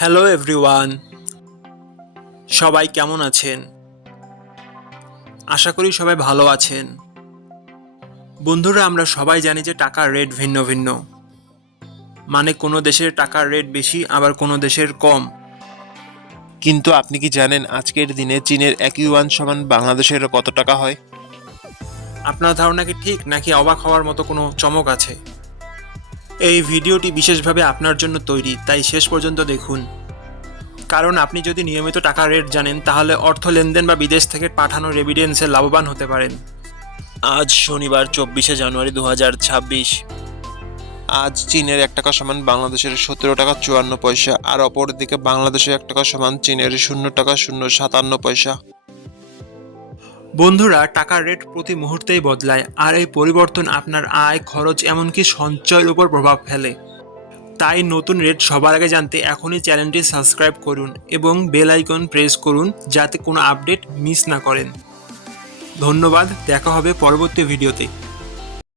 Hello everyone, সবাই কেমন আছেন? আশা করি সবাই ভালো আছেন। বন্ধুরা, আমরা সবাই জানি যে টাকার রেট ভিন্ন ভিন্ন। মানে কোনো দেশের টাকার রেট বেশি, আবার কোনো দেশের কম। কিন্তু আপনি কি জানেন আজকের দিনে চীনের এক ইউয়ান সমান বাংলাদেশের কত টাকা হয়? আপনার ধারণা কি ঠিক, নাকি অবাক হওয়ার মতো কোনো চমক আছে? এই ভিডিওটি বিশেষভাবে আপনার জন্য তৈরি, তাই শেষ পর্যন্ত দেখুন। কারণ আপনি যদি নিয়মিত টাকার রেট জানেন, তাহলে অর্থ লেনদেন বা বিদেশ থেকে পাঠানো রেমিটেন্সে লাভবান হতে পারেন। আজ শনিবার 24শে জানুয়ারি 2026। আজ চীনের 1 টাকা সমান বাংলাদেশের 17 টাকা 54 পয়সা, আর অপরদিকে বাংলাদেশের 1 টাকা সমান চীনের 0 টাকা 057 পয়সা। বন্ধুরা, টাকার রেট প্রতি মুহূর্তেই বদলায়, আর এই পরিবর্তন আপনার আয়, খরচ, এমনকি সঞ্চয়ের উপর প্রভাব ফেলে। তাই নতুন রেট সবার আগে জানতে এখনই চ্যানেলটি সাবস্ক্রাইব করুন এবং বেল আইকন প্রেস করুন, যাতে কোনো আপডেট মিস না করেন। ধন্যবাদ, দেখা হবে পরবর্তী ভিডিওতে।